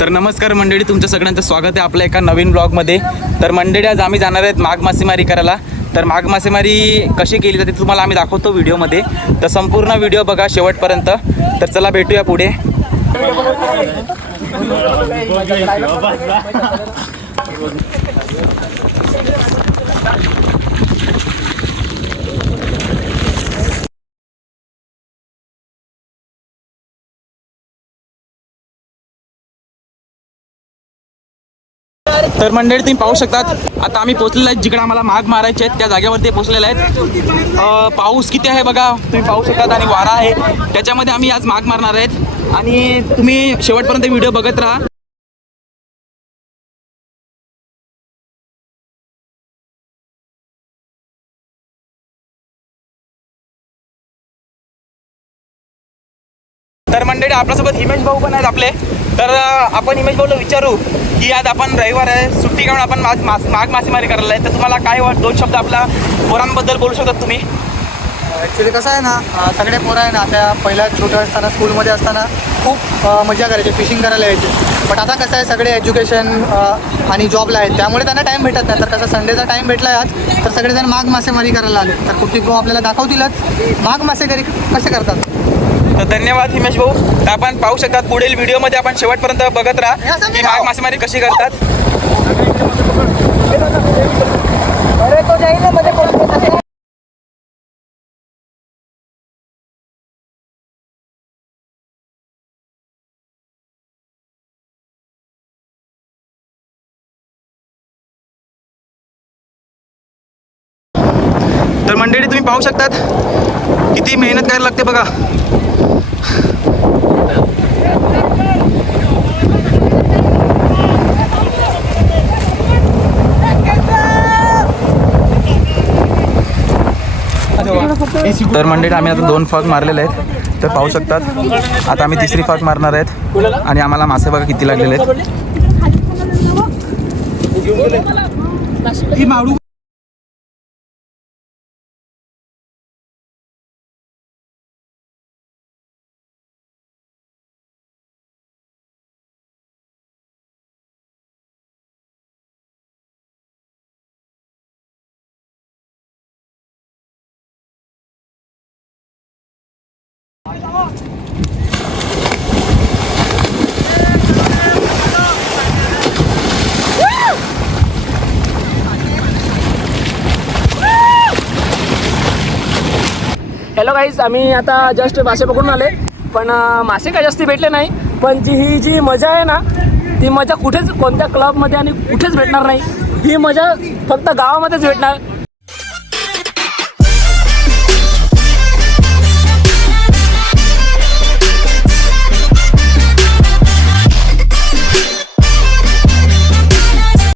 तर नमस्कार मंडळी, तुमच्या सगळ्यांचं स्वागत आहे आपल्या एका नवीन ब्लॉगमध्ये। तर मंडळी, आज आम्ही जाणार आहेत माघ मासेमारी करायला। तर माघ मासेमारी कशी केली जाते तुम्हाला आम्ही दाखवतो व्हिडिओमध्ये, तर संपूर्ण व्हिडिओ बघा शेवटपर्यंत। तर चला भेटूया पुढे। तर मंडळी, तुम्ही पाहू शकतात आता आम्ही पोहोचलेलो आहे जिकडे आम्हाला माघ मारायचे आहेत त्या जागेवरती पोहोचलेले आहेत। पाऊस किती आहे बघा, तुम्ही पाहू शकतात, आणि वारा आहे, त्याच्यामध्ये आम्ही आज माघ मारणार आहेत आणि तुम्ही शेवटपर्यंत व्हिडिओ बघत राहा। तर मंडळी, आपल्यासोबत हिमेश भाऊ पण आहेत आपले। तर आपण हिमेश भाऊला विचारू की आज आपण रविवार आहे, सुट्टी काढून आपण माघ मासेमारी करायला आहे, तर तुम्हाला काय दोन शब्द आपल्या पोरांबद्दल बोलू शकतात तुम्ही? ॲक्च्युली कसं आहे ना, सगळे पोरं आहे ना, आता पहिल्या छोटं असताना स्कूलमध्ये असताना खूप मजा करायची, फिशिंग करायला यायची। बट आता कसं आहे, सगळे एज्युकेशन आणि जॉबला आहेत, त्यामुळे त्यांना टाईम भेटत नाही। तर कसं संडेचा टाईम भेटला आहे आज, तर सगळेजण माघ मासेमारी करायला आले। तर कुठली गो आपल्याला दाखवतीलच माघ मासेमारी कसे करतात। तर धन्यवाद हिमेश भाऊ। तर आपण पाहू शकतात पुढील व्हिडिओमध्ये आपण शेवटपर्यंत बघत राहा की माघ मासेमारी कशी करतात। तर मंडळी, तुम्ही पाहू शकतात किती मेहनत करायला लागते बघा। तर मंडळी, आम्ही आता 2 फाग मारलेले आहेत, तर पाहू शकतात आता आम्ही तिसरी फाग मारणार आहेत आणि आम्हाला मासे बघा किती लागलेले आहेत। हॅलो गाईज, आम्ही आता जस्ट मासे पकडून आले, पण मासे काय जास्ती भेटले नाही। पण ही जी मजा आहे ना, ती मजा कुठेच कोणत्या क्लबमध्ये आणि कुठेच भेटणार नाही। ही मजा फक्त गावामध्येच भेटणार।